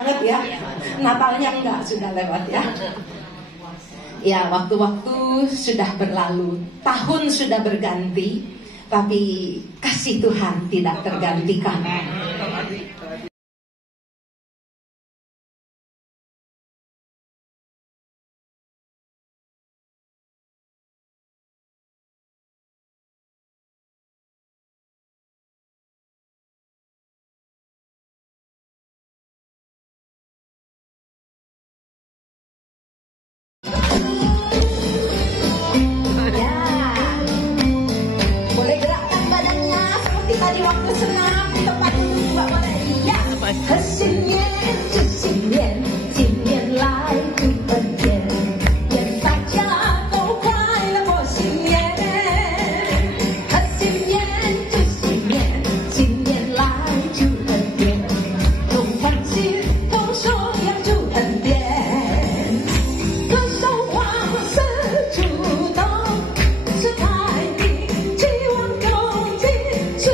banget ya. Natalnya enggak, sudah lewat ya. Ya, waktu-waktu sudah berlalu, tahun sudah berganti, tapi kasih Tuhan tidak tergantikan. Tadi waktu senam di tempat duduk Mbak Bonnie. Ya, 和新年祝新年，今年来祝贺年，愿大家都快乐过新年。和新年祝新年，今年来祝贺年，东欢喜同说要祝贺年，歌手往事触动是太平，期望中进是。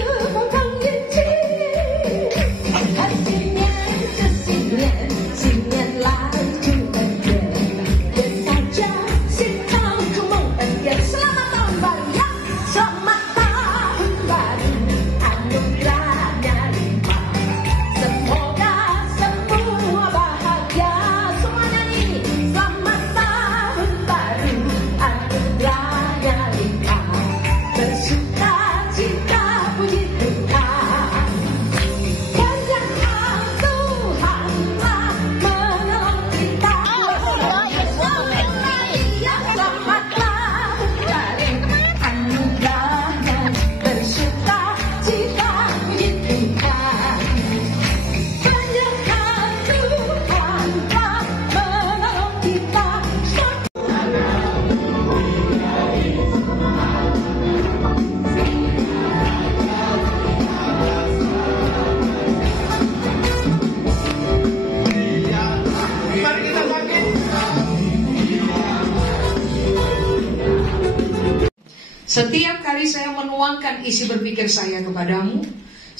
Setiap kali saya menuangkan isi berpikir saya kepadamu,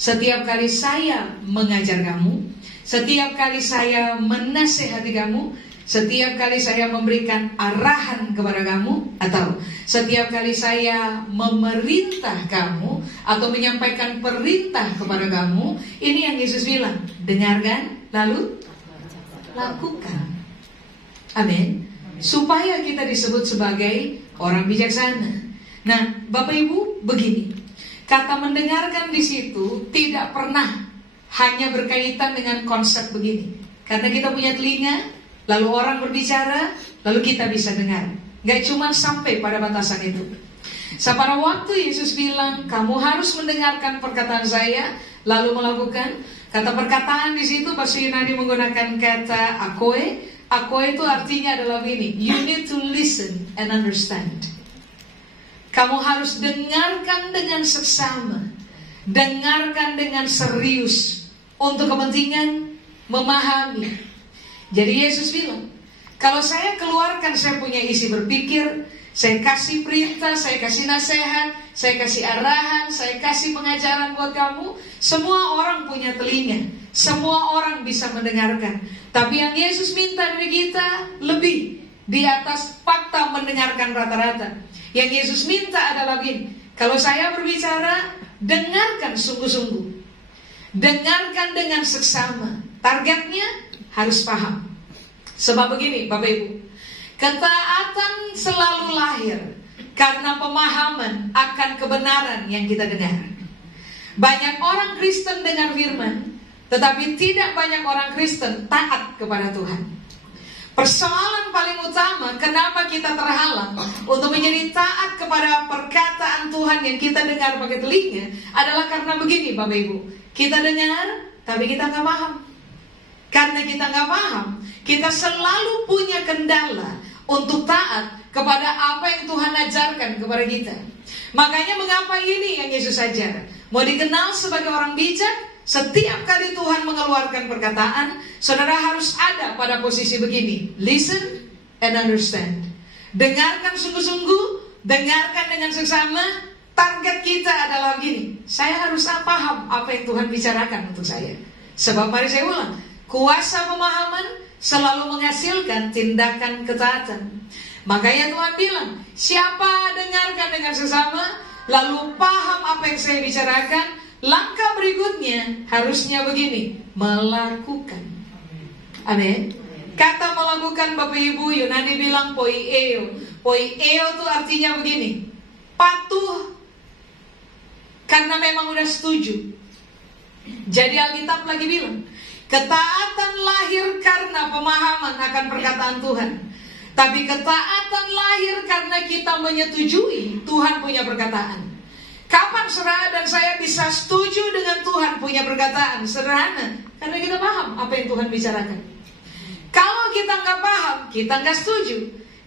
setiap kali saya mengajar kamu, setiap kali saya menasehati kamu, setiap kali saya memberikan arahan kepada kamu, atau setiap kali saya memerintah kamu atau menyampaikan perintah kepada kamu, ini yang Yesus bilang, dengarkan lalu lakukan. Amin. Supaya kita disebut sebagai orang bijaksana. Nah, Bapak Ibu, begini, kata mendengarkan di situ tidak pernah hanya berkaitan dengan konsep begini. Karena kita punya telinga, lalu orang berbicara, lalu kita bisa dengar. Gak cuma sampai pada batasan itu. Pada waktu Yesus bilang, kamu harus mendengarkan perkataan saya, lalu melakukan. Kata perkataan di situ bahasa Yunani menggunakan kata akoe. Akoe itu artinya adalah ini, you need to listen and understand. Kamu harus dengarkan dengan seksama, dengarkan dengan serius untuk kepentingan memahami. Jadi Yesus bilang, kalau saya keluarkan saya punya isi berpikir, saya kasih perintah, saya kasih nasihat, saya kasih arahan, saya kasih pengajaran buat kamu, semua orang punya telinga, semua orang bisa mendengarkan. Tapi yang Yesus minta dari kita lebih di atas fakta mendengarkan rata-rata. Yang Yesus minta adalah begini, kalau saya berbicara, dengarkan sungguh-sungguh, dengarkan dengan seksama. Targetnya harus paham. Sebab begini Bapak Ibu, ketaatan selalu lahir karena pemahaman akan kebenaran yang kita dengar. Banyak orang Kristen dengar firman, tetapi tidak banyak orang Kristen taat kepada Tuhan. Persoalan paling utama kenapa kita terhalang untuk menjadi taat kepada perkataan Tuhan yang kita dengar pakai telinga adalah karena begini Bapak Ibu, kita dengar tapi kita gak paham. Karena kita gak paham, kita selalu punya kendala untuk taat kepada apa yang Tuhan ajarkan kepada kita. Makanya mengapa ini yang Yesus ajar, mau dikenal sebagai orang bijak. Setiap kali Tuhan mengeluarkan perkataan, saudara harus ada pada posisi begini, listen and understand. Dengarkan sungguh-sungguh, dengarkan dengan seksama. Target kita adalah begini, saya harus paham apa yang Tuhan bicarakan untuk saya. Sebab mari saya ulang, Kuasa pemahaman selalu menghasilkan tindakan ketaatan. Makanya Tuhan bilang, siapa dengarkan dengan sesama, lalu paham apa yang saya bicarakan, langkah berikutnya harusnya begini, melakukan. Amin. Kata melakukan, Bapak Ibu, Yunani bilang poieo. Poieo itu artinya begini, patuh karena memang udah setuju. Jadi Alkitab lagi bilang, ketaatan lahir karena pemahaman akan perkataan Tuhan. Tapi ketaatan lahir karena kita menyetujui Tuhan punya perkataan. Kapan saudara dan saya bisa setuju dengan Tuhan punya perkataan? Sederhana, karena kita paham apa yang Tuhan bicarakan. Kalau kita nggak paham, kita nggak setuju.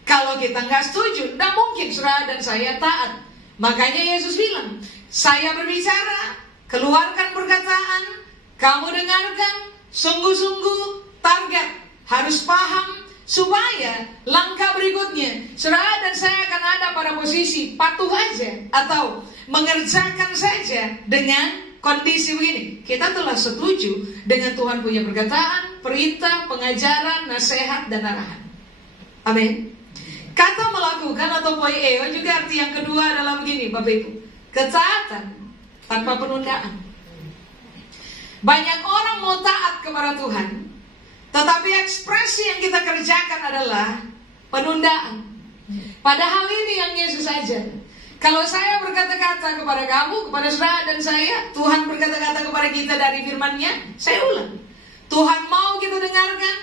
Kalau kita nggak setuju, tidak mungkin saudara dan saya taat. Makanya Yesus bilang, saya berbicara, keluarkan perkataan, kamu dengarkan, sungguh-sungguh target, harus paham, supaya langkah berikutnya saudara dan saya akan ada pada posisi patuh aja atau mengerjakan saja dengan kondisi begini. Kita telah setuju dengan Tuhan punya perkataan, perintah, pengajaran, nasihat, dan arahan. Amin. Kata melakukan atau poieo juga arti yang kedua adalah begini, Bapak Ibu, ketaatan tanpa penundaan. Banyak orang mau taat kepada Tuhan, tetapi ekspresi yang kita kerjakan adalah penundaan. Padahal ini yang Yesus ajar. Kalau saya berkata-kata kepada kamu, kepada saudara dan saya, Tuhan berkata-kata kepada kita dari firman-Nya, saya ulang. Tuhan mau kita dengarkan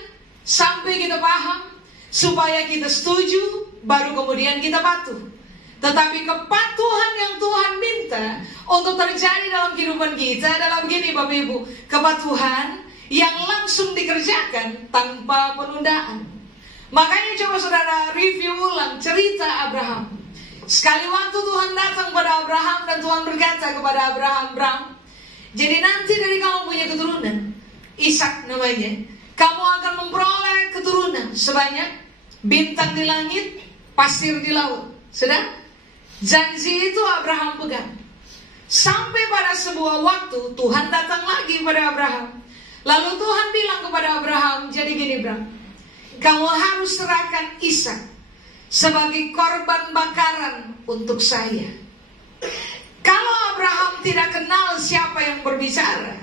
sampai kita paham, supaya kita setuju, baru kemudian kita patuh. Tetapi kepatuhan yang Tuhan minta untuk terjadi dalam kehidupan kita adalah begini, Bapak Ibu, kepatuhan yang langsung dikerjakan tanpa penundaan. Makanya coba saudara review ulang cerita Abraham. Sekali waktu Tuhan datang pada Abraham dan Tuhan berkata kepada Abraham, jadi nanti dari kamu punya keturunan, Ishak namanya, kamu akan memperoleh keturunan sebanyak bintang di langit, pasir di laut. Sudah? Janji itu Abraham pegang. Sampai pada sebuah waktu Tuhan datang lagi pada Abraham. Lalu Tuhan bilang kepada Abraham, jadi gini Abraham, kamu harus serahkan Ishak sebagai korban bakaran untuk saya. Kalau Abraham tidak kenal siapa yang berbicara,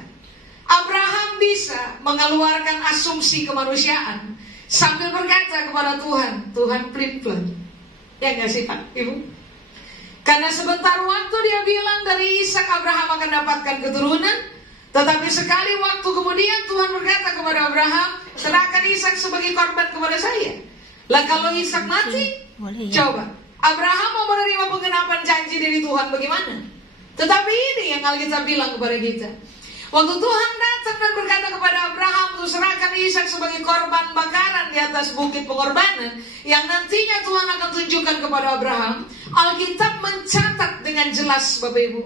Abraham bisa mengeluarkan asumsi kemanusiaan sambil berkata kepada Tuhan, Tuhan pelin-pelan. Ya nggak sih Pak, Ibu? Karena sebentar waktu dia bilang dari Ishak Abraham akan dapatkan keturunan, tetapi sekali waktu kemudian Tuhan berkata kepada Abraham, serahkan Ishak sebagai korban kepada saya. Lah kalau Ishak mati, coba Abraham mau menerima penggenapan janji dari Tuhan bagaimana? Tetapi ini yang Alkitab bilang kepada kita. Waktu Tuhan datang dan berkata kepada Abraham untuk serahkan Ishak sebagai korban bakaran di atas bukit pengorbanan, yang nantinya Tuhan akan tunjukkan kepada Abraham, Alkitab mencatat dengan jelas, Bapak Ibu.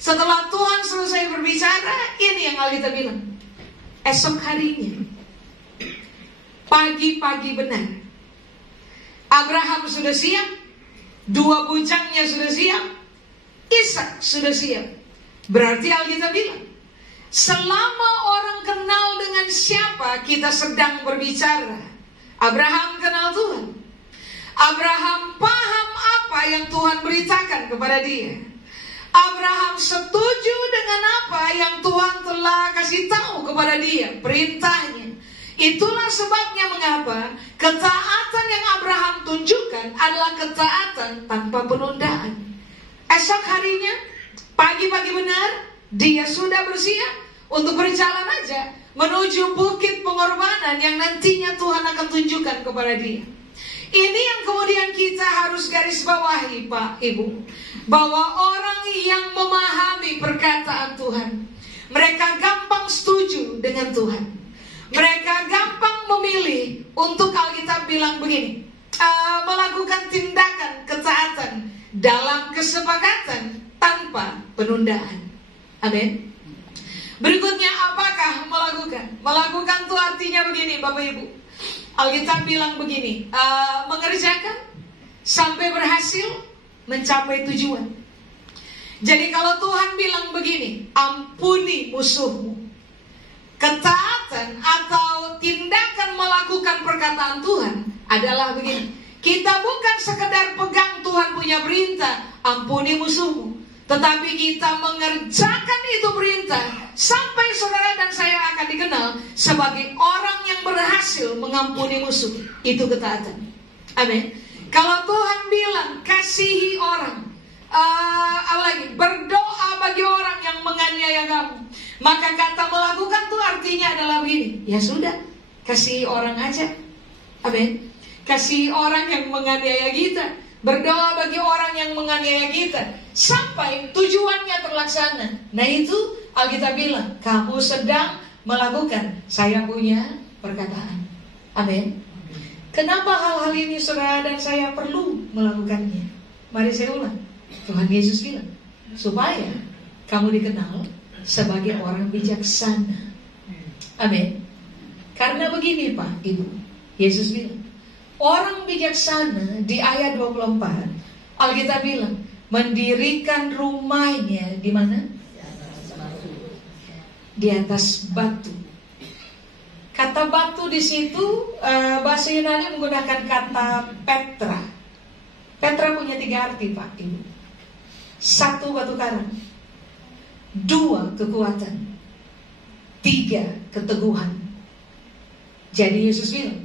Setelah Tuhan selesai berbicara, ini yang Alkitab bilang. Esok harinya, pagi-pagi benar, Abraham sudah siap, 2 bujangnya sudah siap, Ishak sudah siap. Berarti Alkitab bilang, selama orang kenal dengan siapa kita sedang berbicara. Abraham kenal Tuhan. Abraham paham apa yang Tuhan beritakan kepada dia. Abraham setuju dengan apa yang Tuhan telah kasih tahu kepada dia, perintahnya. Itulah sebabnya mengapa ketaatan yang Abraham tunjukkan adalah ketaatan tanpa penundaan. Esok harinya, pagi-pagi benar, dia sudah bersiap untuk berjalan aja menuju bukit pengorbanan yang nantinya Tuhan akan tunjukkan kepada dia. Ini yang kemudian kita harus garis bawahi, Pak, Ibu, bahwa orang yang memahami perkataan Tuhan, mereka gampang setuju dengan Tuhan. Mereka gampang memilih untuk, Alkitab bilang begini, melakukan tindakan ketaatan dalam kesepakatan tanpa penundaan. Amin. Berikutnya, apakah melakukan? Melakukan itu artinya begini, Bapak Ibu. Alkitab bilang begini, mengerjakan sampai berhasil mencapai tujuan. Jadi kalau Tuhan bilang begini, ampuni musuhmu, Ketaatan atau tindakan melakukan perkataan Tuhan adalah begini. Kita bukan sekedar pegang Tuhan punya perintah, ampuni musuhmu, tetapi kita mengerjakan itu perintah sampai saudara dan saya akan dikenal sebagai orang yang berhasil mengampuni musuh. Itu ketaatan. Amin. Kalau Tuhan bilang kasihi orang, apalagi berdoa bagi orang yang menganiaya kamu, maka kata melakukan itu artinya adalah begini. Ya sudah, kasihi orang aja. Amin. Kasihi orang yang menganiaya kita, berdoa bagi orang yang menganiaya kita sampai tujuannya terlaksana. Nah itu Alkitab bilang, kamu sedang melakukan saya punya perkataan. Amin. Kenapa hal-hal ini saudara dan saya perlu melakukannya? Mari saya ulang. Tuhan Yesus bilang, supaya kamu dikenal sebagai orang bijaksana. Amin. Karena begini Pak, Ibu, Yesus bilang, orang bijaksana di ayat 24, Alkitab bilang, mendirikan rumahnya di mana? Di atas batu. Kata batu di situ bahasa Yunani menggunakan kata Petra. Petra punya 3 arti Pak Ibu. 1 batu karang, 2 kekuatan, 3 keteguhan. Jadi Yesus bilang,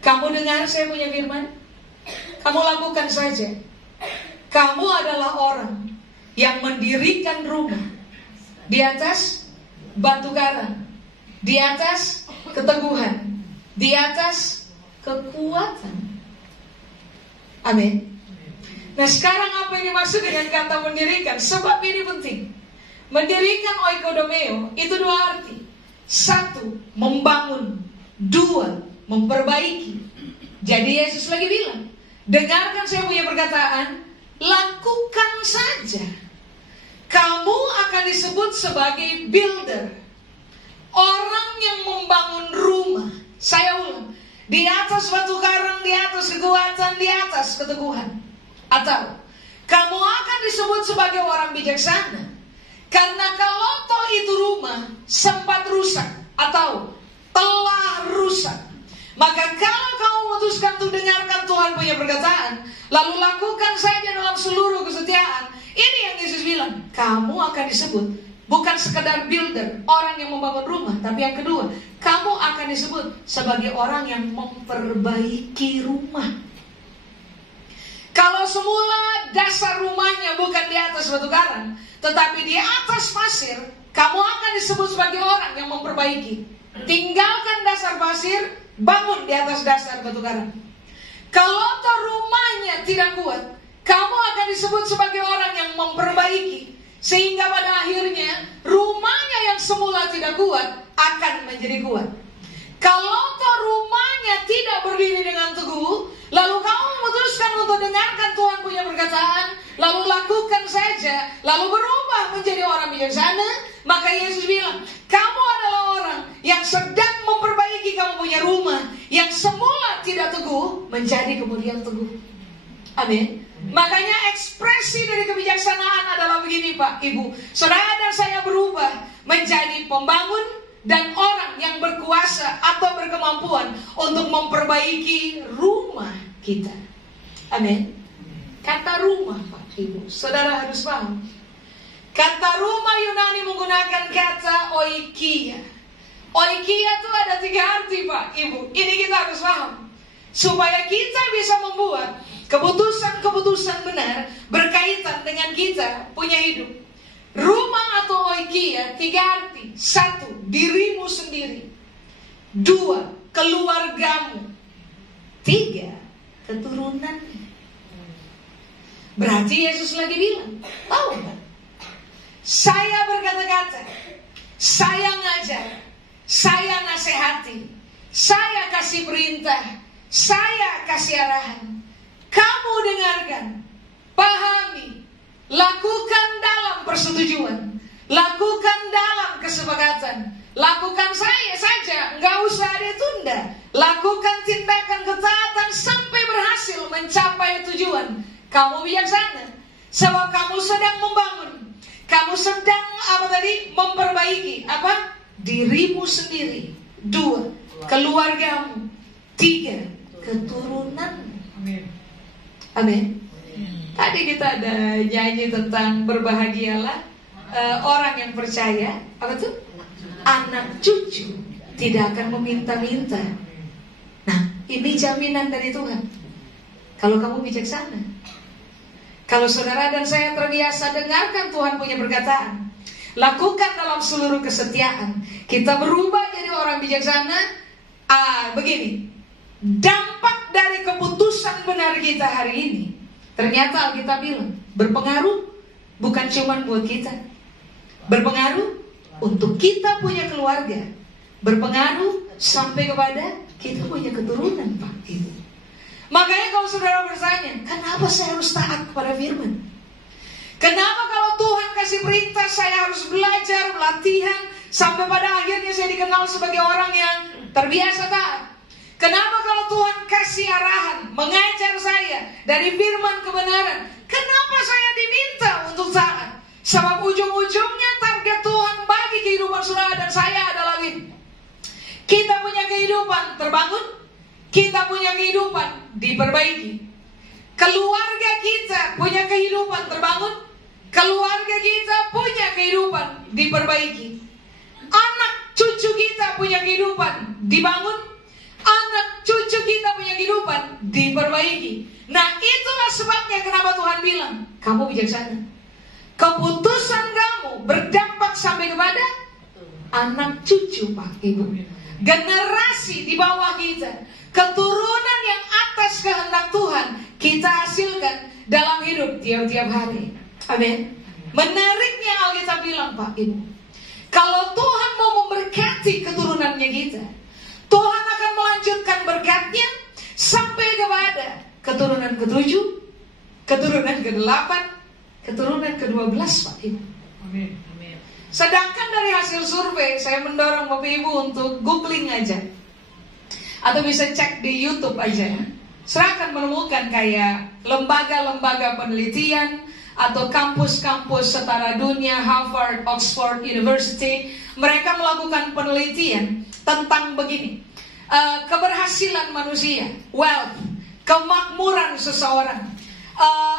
kamu dengar saya punya firman, kamu lakukan saja. Kamu adalah orang yang mendirikan rumah di atas batu karang, di atas keteguhan, di atas kekuatan. Amin. Nah sekarang apa yang dimaksud dengan kata mendirikan? Sebab ini penting. Mendirikan oikodomeo itu 2 arti. 1, membangun. 2, memperbaiki. Jadi Yesus lagi bilang, dengarkan saya punya perkataan, lakukan saja. Kamu akan disebut sebagai builder, orang yang membangun rumah. Saya ulang, di atas batu karang, di atas kekuatan, di atas keteguhan. Atau kamu akan disebut sebagai orang bijaksana, karena kalau toh itu rumah sempat rusak atau telah rusak, maka kalau kamu memutuskan untuk dengarkan Tuhan punya perkataan, lalu lakukan saja dalam seluruh kesetiaan, ini yang Yesus bilang, kamu akan disebut bukan sekadar builder, orang yang membangun rumah, tapi yang kedua, kamu akan disebut sebagai orang yang memperbaiki rumah. Kalau semula dasar rumahnya bukan di atas batu karang, tetapi di atas pasir, kamu akan disebut sebagai orang yang memperbaiki. Tinggalkan dasar pasir, bangun di atas dasar batu karang. Kalau toh rumahnya tidak kuat, kamu akan disebut sebagai orang yang memperbaiki. Sehingga pada akhirnya rumahnya yang semula tidak kuat akan menjadi kuat. Kalau toh rumahnya tidak berdiri dengan teguh, lalu kamu memutuskan untuk dengarkan Tuhan punya perkataan, lalu lakukan saja, lalu berubah menjadi orang bijaksana, maka Yesus bilang, kamu adalah orang yang sedang memperbaiki kamu punya rumah, yang semula tidak teguh, menjadi kemudian teguh. Amin. Makanya ekspresi dari kebijaksanaan adalah begini Pak, Ibu. Saudara dan saya berubah menjadi pembangun dan orang yang berkuasa atau berkemampuan untuk memperbaiki rumah kita. Amin. Kata rumah Pak Ibu, saudara harus paham. Kata rumah Yunani menggunakan kata oikia. Oikia itu ada 3 arti Pak Ibu. Ini kita harus paham, supaya kita bisa membuat keputusan-keputusan benar berkaitan dengan kita punya hidup. Rumah atau oikia 3 arti. 1, dirimu sendiri. 2, keluargamu. 3, keturunannya. Berarti Yesus lagi bilang, tahu kan? Saya berkata-kata, saya ngajar, saya nasihati, saya kasih perintah, saya kasih arahan. Kamu dengarkan, pahami, lakukan dalam persetujuan, lakukan dalam kesepakatan, lakukan saja, nggak usah ditunda. Lakukan tindakan ketaatan sampai berhasil mencapai tujuan. Kamu bijaksana, sebab kamu sedang membangun, kamu sedang memperbaiki dirimu sendiri. 2, keluargamu. 3, keturunanmu. Amin. Tadi kita ada nyanyi tentang berbahagialah orang yang percaya. Apa tuh? Anak cucu tidak akan meminta-minta. Nah, ini jaminan dari Tuhan. Kalau kamu bijaksana. Kalau saudara dan saya terbiasa dengarkan Tuhan punya perkataan, lakukan dalam seluruh kesetiaan, kita berubah jadi orang bijaksana. Begini, dampak dari keputusan benar kita hari ini, ternyata Alkitab bilang berpengaruh bukan cuma buat kita, berpengaruh untuk kita punya keluarga, berpengaruh sampai kepada kita punya keturunan, Pak Ibu. Makanya kalau saudara bertanya, kenapa saya harus taat kepada firman? Kenapa kalau Tuhan kasih perintah saya harus belajar, latihan, sampai pada akhirnya saya dikenal sebagai orang yang terbiasa taat? Kenapa kalau Tuhan kasih arahan, mengajar saya dari firman kebenaran, kenapa saya diminta untuk taat? Sebab ujung-ujungnya target Tuhan bagi kehidupan saudara dan saya adalah ini. Kita punya kehidupan terbangun, kita punya kehidupan diperbaiki. Keluarga kita punya kehidupan terbangun, keluarga kita punya kehidupan diperbaiki. Anak cucu kita punya kehidupan dibangun, anak cucu kita punya kehidupan diperbaiki. Nah, itulah sebabnya kenapa Tuhan bilang, kamu bijaksana. Keputusan kamu berdampak sampai kepada anak cucu, Pak Ibu. Generasi di bawah kita, keturunan yang atas kehendak Tuhan kita hasilkan dalam hidup tiap-tiap hari. Amin. Menariknya Alkitab bilang, Pak Ibu, kalau Tuhan mau memberkati keturunannya kita, Tuhan akan melanjutkan berkatnya sampai kepada keturunan ke-7, keturunan ke-8, keturunan ke-12, Pak Ibu. Amin. Sedangkan dari hasil survei, saya mendorong Bapak Ibu untuk googling aja, atau bisa cek di YouTube aja. Saya akan menemukan kayak lembaga-lembaga penelitian atau kampus-kampus setara dunia, Harvard, Oxford University. Mereka melakukan penelitian tentang begini, keberhasilan manusia, wealth, kemakmuran seseorang,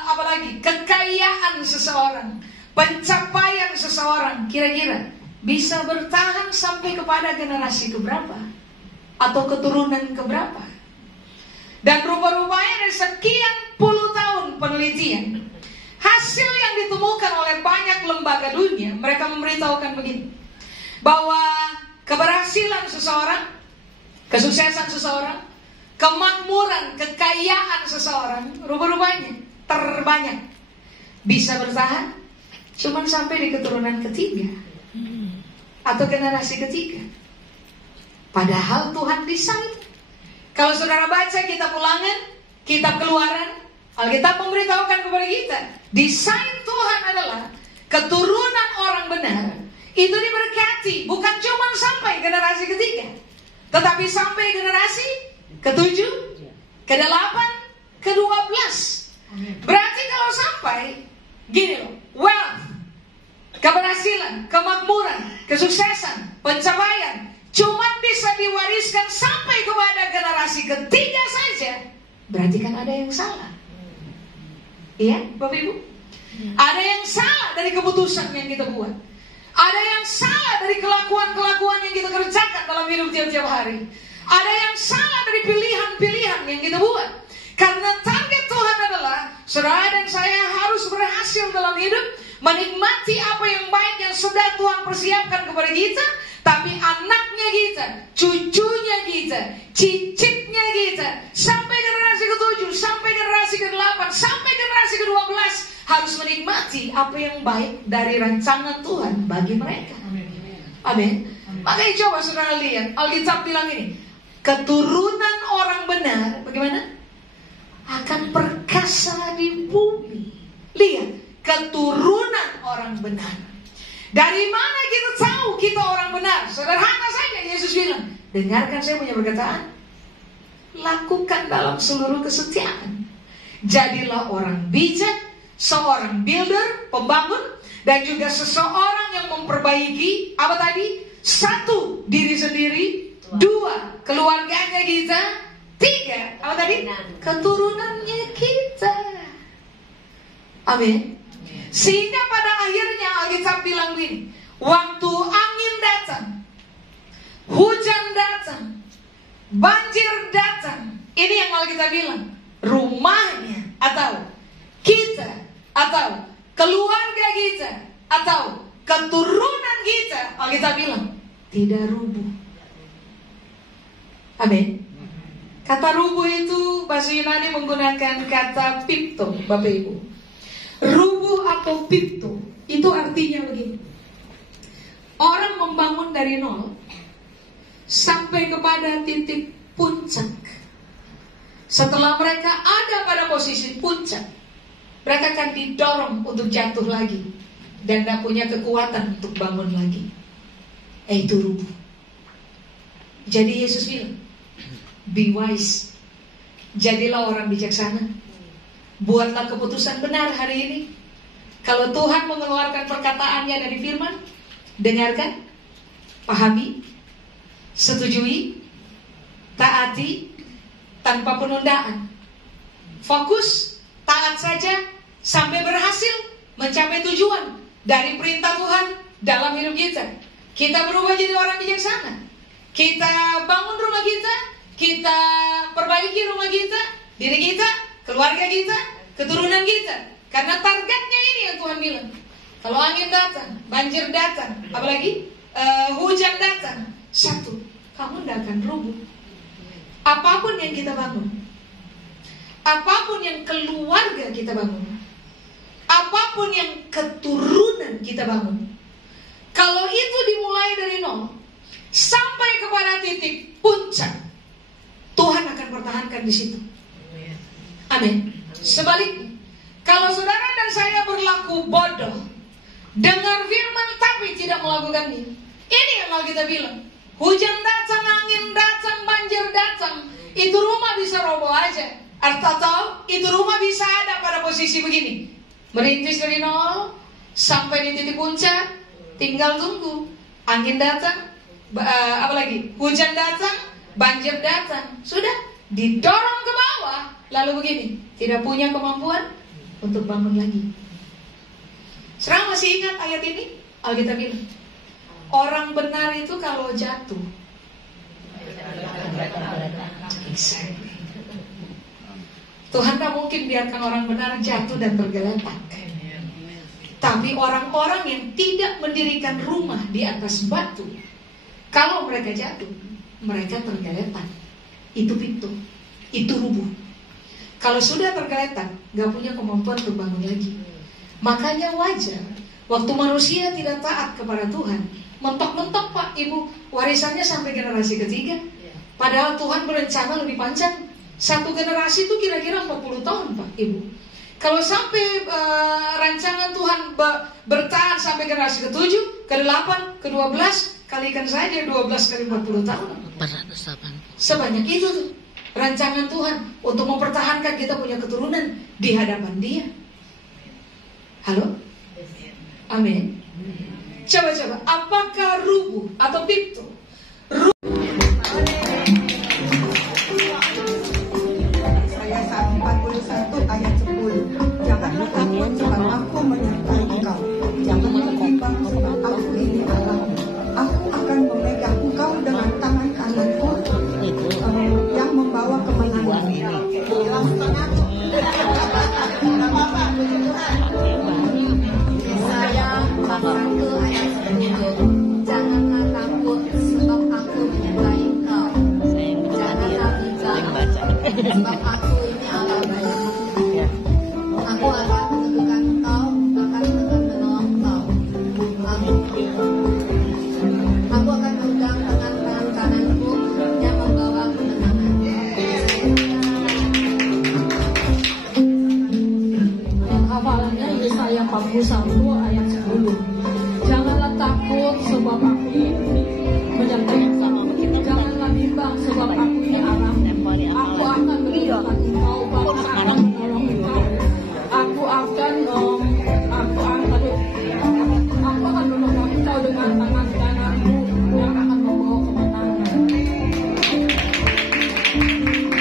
apalagi kekayaan seseorang, pencapaian seseorang, kira-kira bisa bertahan sampai kepada generasi keberapa atau keturunan keberapa. Dan rupa-rupanya dari sekian puluh tahun penelitian, hasil yang ditemukan oleh banyak lembaga dunia, mereka memberitahukan begini, bahwa keberhasilan seseorang, kesuksesan seseorang, kemakmuran, kekayaan seseorang, rupa-rupanya terbanyak bisa bertahan cuman sampai di keturunan ketiga atau generasi ketiga. Padahal Tuhan desain. Kalau saudara baca kitab Ulangan, kitab Keluaran, Alkitab memberitahukan kepada kita, desain Tuhan adalah keturunan orang benar itu diberkati bukan cuma sampai generasi ketiga, tetapi sampai generasi ke-7, ke-8, ke-12. Berarti kalau sampai gini loh, wealth, keberhasilan, kemakmuran, kesuksesan, pencapaian cuma bisa diwariskan sampai kepada generasi ketiga saja, berarti kan ada yang salah. Iya, Bapak Ibu? Ada yang salah dari keputusan yang kita buat. Ada yang salah dari kelakuan-kelakuan yang kita kerjakan dalam hidup tiap-tiap hari. Ada yang salah dari pilihan-pilihan yang kita buat. Karena target Tuhan adalah saudara dan saya harus berhasil dalam hidup, menikmati apa yang baik yang sudah Tuhan persiapkan kepada kita. Tapi anaknya kita, cucunya kita, cicitnya kita, sampai generasi ke-7, sampai generasi ke-8, sampai generasi ke-12 harus menikmati apa yang baik dari rancangan Tuhan bagi mereka. Amin. Makanya coba saudara lihat, Alkitab bilang ini, keturunan orang benar, bagaimana? Akan perkasa di bumi. Lihat, keturunan orang benar. Dari mana kita tahu kita orang benar? Sederhana saja, Yesus bilang, dengarkan saya punya perkataan, lakukan dalam seluruh kesetiaan. Jadilah orang bijak, seorang builder, pembangun, dan juga seseorang yang memperbaiki apa tadi? 1, diri sendiri. 2, keluarganya kita. 3, apa tadi? Keturunannya kita. Amin. Sehingga pada akhirnya Alkitab bilang begini, waktu angin datang, hujan datang, banjir datang, ini yang Alkitab bilang, rumahnya atau kita atau keluarga kita atau keturunan kita, Alkitab bilang tidak rubuh. Amin. Kata rubuh itu bahasa Yunani menggunakan kata pipto, Bapak Ibu. Rubuh atau pipto itu artinya begini, orang membangun dari nol sampai kepada titik puncak. Setelah mereka ada pada posisi puncak, mereka akan didorong untuk jatuh lagi dan tidak punya kekuatan untuk bangun lagi. Itu rubuh. Jadi Yesus bilang, be wise, jadilah orang bijaksana. Buatlah keputusan benar hari ini. Kalau Tuhan mengeluarkan perkataannya dari firman, dengarkan, pahami, setujui, taati, tanpa penundaan. Fokus, taat saja sampai berhasil mencapai tujuan dari perintah Tuhan dalam hidup kita. Kita berubah jadi orang bijaksana. Kita bangun rumah kita, kita perbaiki rumah kita, diri kita, keluarga kita, keturunan kita. Karena targetnya ini yang Tuhan bilang. Kalau angin datang, banjir datang, apalagi hujan datang, 1, kamu tidak akan rubuh. Apapun yang kita bangun, apapun yang keluarga kita bangun, apapun yang keturunan kita bangun, kalau itu dimulai dari nol sampai kepada titik puncak, Tuhan akan pertahankan di situ. Amin. Sebaliknya, kalau saudara dan saya berlaku bodoh, dengar firman tapi tidak melakukannya, ini yang Alkitab bilang. Hujan datang, angin datang, banjir datang, itu rumah bisa roboh aja. Atau itu rumah bisa ada pada posisi begini, merintis dari nol sampai di titik puncak, tinggal tunggu. Angin datang, apalagi hujan datang, banjir datang, sudah didorong ke bawah. Lalu begini, tidak punya kemampuan untuk bangun lagi. Sekarang masih ingat ayat ini? Alkitab bilang, orang benar itu kalau jatuh, exactly. Tuhan tak mungkin biarkan orang benar jatuh dan tergeletak. Tapi orang-orang yang tidak mendirikan rumah di atas batu, kalau mereka jatuh, mereka tergeletak. Itu pintu, itu rubuh. Kalau sudah tergeletak, gak punya kemampuan untuk bangun lagi. Makanya wajar waktu manusia tidak taat kepada Tuhan, mentok-mentok Pak Ibu, warisannya sampai generasi ketiga. Padahal Tuhan berencana lebih panjang. Satu generasi itu kira-kira 40 tahun Pak Ibu. Kalau sampai rancangan Tuhan bertahan sampai generasi ke-7, ke-8, ke-12, kalikan saja 12 kali 40 tahun. Sebanyak itu tuh rancangan Tuhan untuk mempertahankan kita punya keturunan di hadapan Dia. Halo? Amin. Coba-coba, apakah rubuh atau pintu? Saya 41 ayat 10. Janganlah takut sebab aku menyertai engkau. Janganlah bimbang sebab aku ini Allah. Aku akan memegang engkau dengan tangan kananku yang membawa kemenangan. Saya pasal ke ayat 10. Janganlah takut tangan-tanganmu yang akan membawa kemenangan.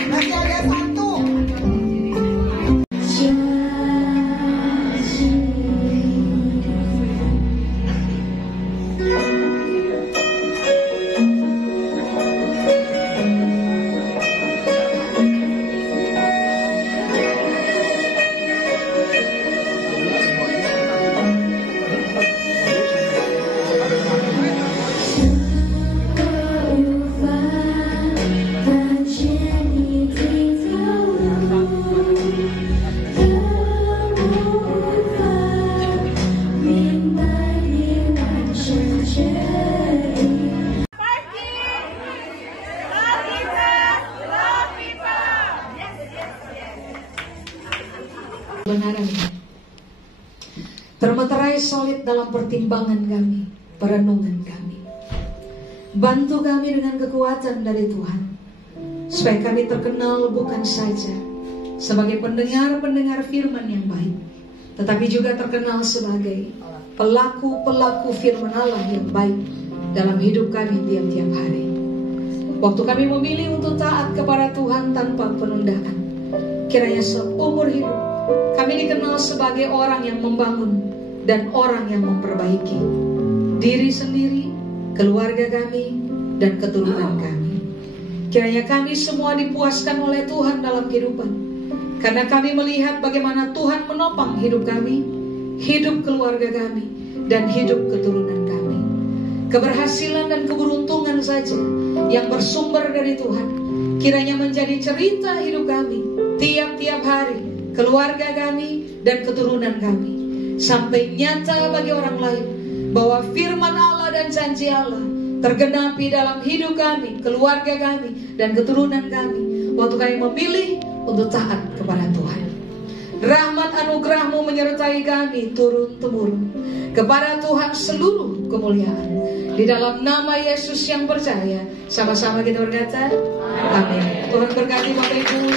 Masih ada satu. Kebenaran termeterai solid dalam pertimbangan kami, perenungan kami. Bantu kami dengan kekuatan dari Tuhan, supaya kami terkenal bukan saja sebagai pendengar-pendengar firman yang baik, tetapi juga terkenal sebagai pelaku-pelaku firman Allah yang baik dalam hidup kami tiap-tiap hari. Waktu kami memilih untuk taat kepada Tuhan tanpa penundaan, kiranya seumur hidup kami dikenal sebagai orang yang membangun dan orang yang memperbaiki diri sendiri, keluarga kami, dan keturunan kami. Kiranya kami semua dipuaskan oleh Tuhan dalam kehidupan, karena kami melihat bagaimana Tuhan menopang hidup kami, hidup keluarga kami, dan hidup keturunan kami. Keberhasilan dan keberuntungan saja yang bersumber dari Tuhan kiranya menjadi cerita hidup kami tiap-tiap hari, keluarga kami dan keturunan kami, sampai nyata bagi orang lain bahwa firman Allah dan janji Allah tergenapi dalam hidup kami, keluarga kami dan keturunan kami, waktu kami memilih untuk taat kepada Tuhan. Rahmat anugerah-Mu menyertai kami turun-temurun. Kepada Tuhan seluruh kemuliaan. Di dalam nama Yesus yang percaya, sama-sama kita berkata amin. Tuhan berkati Bapak Ibu.